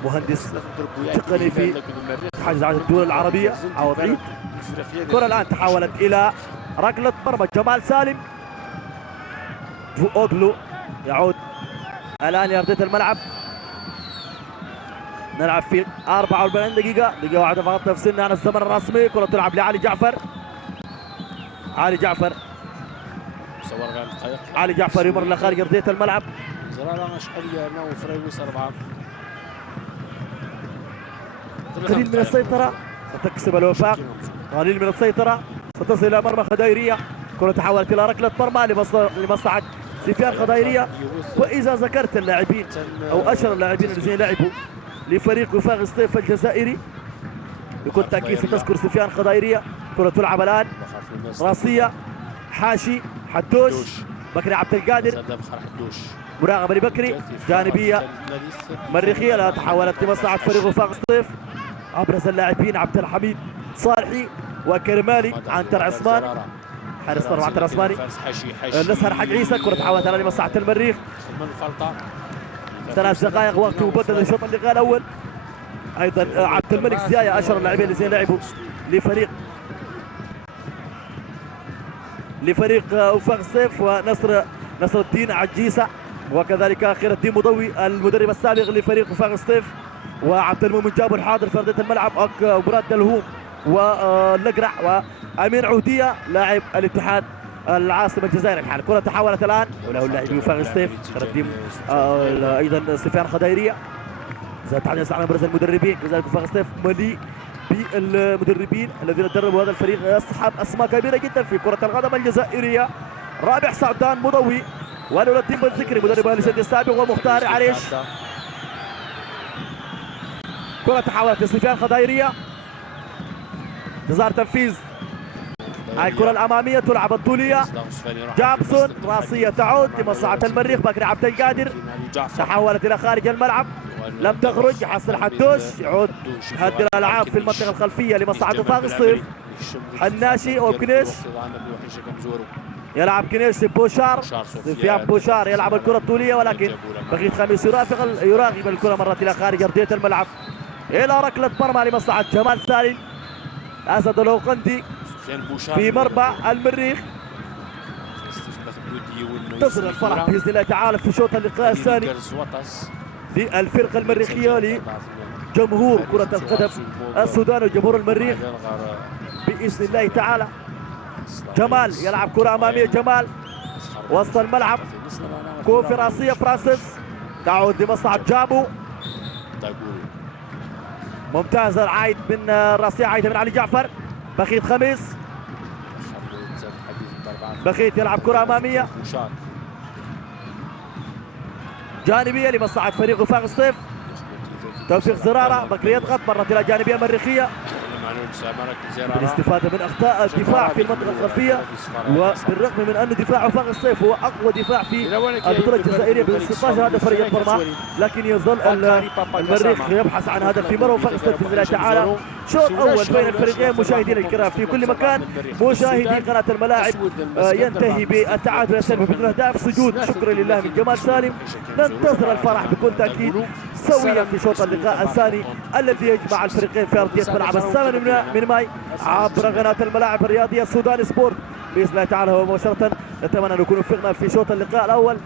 مهندس تقني في حاجز عن الدول العربية عوض عيد. الكرة الآن تحولت إلى ركلة مرمى جمال سالم. أوغلو يعود الآن لأرضية الملعب. نلعب في 44 دقيقة واحدة فقط تفصلنا عن الزمن الرسمي. كرة تلعب لعلي جعفر. علي جعفر يمر لخارج أرضية الملعب. قليل من السيطرة ستكسب الوفاق، قليل من السيطرة ستصل إلى مرمى خضيرية. كرة تحولت إلى ركلة مرمى لمصلحة سفيان خضيرية. وإذا ذكرت اللاعبين أو أشهر اللاعبين الذين لعبوا لفريق وفاق الصيف الجزائري بكل تأكيد ستذكر سفيان خضيرية. كرة تلعب الآن راسية، حاشي، حدوش، بكري عبد القادر، مراقبة لبكري، جانبية مريخية. لا تحولت لمصلحة فريق وفاق الصيف. أبرز اللاعبين عبد الحميد صالحي وكرمالي عنتر عثمان، حارس مرمى عنتر عثماني، الأسهر حق عيسى. كرة تحولت لمصلحة المريخ. 3 دقائق وقت مبدد لشوط اللقاء الأول. أيضا عبد الملك زيايا أشهر اللاعبين الذين لعبوا لفريق وفاق الصيف، ونصر الدين عجيسة، وكذلك خير الدين مضوي المدرب السابق لفريق وفاق الصيف، وعبد المؤمن جابر الحاضر في أرضية الملعب، ومراد دلهوم والنقرع، وأمين عودية لاعب الاتحاد العاصمة الجزائر الحالي. كرة تحولت الآن وله اللاعب وفاق الصيف خير الدين أيضا سفيان خضيرية. زاد تحديد عن ابرز المدربين كذلك وفاق الصيف مليء بالمدربين الذين دربوا هذا الفريق، يصحب اسماء كبيره جدا في كره القدم الجزائريه. رابح سعدان مضوي، ونور الدين بالذكري مدرب اهلي السد السابق، ومختار عريش. كره تحولت لسفيان خضيرية. انتظار تنفيذ الكره الاماميه، تلعب الطوليه، جابسون راسيه تعود لمصلحه المريخ. بكري عبد القادر تحولت الى خارج الملعب، لم تخرج، يحصل حدوش، يعود هد الالعاب في المنطقه الخلفيه لمصلحه وفاق الصيف. حناشي او كنيش، يلعب كنيش بوشار، سفيان بوشار يلعب الكره الطوليه، ولكن بقيت خميس يراقب الكره مرت الى خارج ارضيه الملعب الى ركله مرمى لمصلحه جمال سالم. اسد الهوقندي في مربع المريخ. تصل الفرح باذن الله تعالى في شوط اللقاء الثاني للفرقه المريخيه لجمهور كره القدم السودان وجمهور المريخ باذن الله تعالى. جمال يلعب كره اماميه، جمال وسط الملعب، كوفي راسيه فرانسيس تعود لمصلحه جابو. ممتاز العايد من الراسيه، عايده من علي جعفر. بخيت خميس، بخيت يلعب كره اماميه جانبيه لمصلحه فريق وفاق الصيف. توفيق زراره، بكري يضغط، مرت الى جانبيه مريخيه بالاستفاده من اخطاء الدفاع في المنطقه الخلفيه. وبالرغم من ان دفاع وفاق الصيف هو اقوى دفاع في البطوله الجزائريه ب 16 هدف فريق مرمى، لكن يظل المريخ يبحث عن هدف في مرمى وفاق الصيف باذن الله تعالى. شوط اول بين الفريقين مشاهدينا الكرام في كل مكان، مشاهدي قناه الملاعب، ينتهي بالتعادل السلبي بدون اهداف. سجود شكرا لله من جمال سالم. ننتظر الفرح بكل تاكيد سويا في شوط اللقاء الثاني الذي يجمع الفريقين في ارضيه ملعب 8 من ماي عبر قناه الملاعب الرياضيه سودان سبورت باذن الله تعالى. ومباشره نتمنى ان نكون وفقنا في شوط اللقاء الاول.